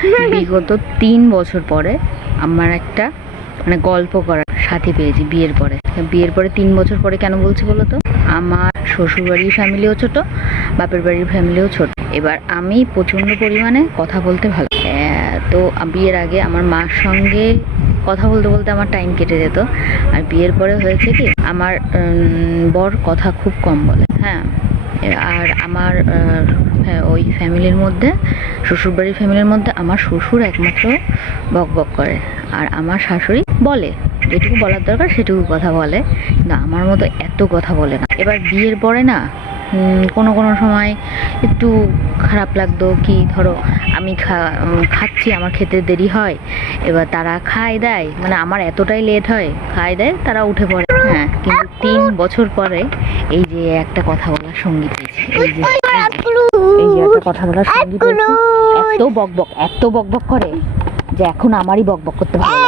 বিগত 3 বছর পরে আমার একটা মানে গল্প করার সাথী পেয়েছি বিয়ের পরে। বিয়ের পরে 3 বছর পরে কেন বলছি বলো তো? আমার শ্বশুরবাড়ির ফ্যামিলিও ছোট, বাপের বাড়ির ফ্যামিলিও ছোট। এবার আমি প্রচণ্ড পরিমাণে কথা বলতে ভালো। তো বিয়ের আগে আমার মার সঙ্গে কথা বলতে বলতে আমার টাইম কেটে যেত। আর বিয়ের পরে হয়েছে কি, আমার বর কথা খুব কম বলে। হ্যাঁ, আর আমার ওই ফ্যামিলির মধ্যে, শ্বশুরবাড়ির ফ্যামিলির মধ্যে আমার শ্বশুর একমাত্র বক বক করে, আর আমার শাশুড়ি বলে যেটুকু বলার দরকার সেটুকু কথা বলে, কিন্তু আমার মতো এত কথা বলে না। এবার বিয়ের পরে না কোনো কোনো সময় একটু খারাপ লাগতো কি, ধরো আমি খাচ্ছি, আমার খেতে দেরি হয়, এবার তারা খায় দেয়, মানে আমার এতটাই লেট হয়, খায় দেয়, তারা উঠে পড়ে। হ্যাঁ, কিন্তু 3 বছর পরে এই যে একটা কথা বলার সঙ্গী পেয়েছি, এই যে একটা কথা বলার সঙ্গী পেয়েছি। এত বক বক করে যে এখন আমারই বক বক করতে ভালো লাগে।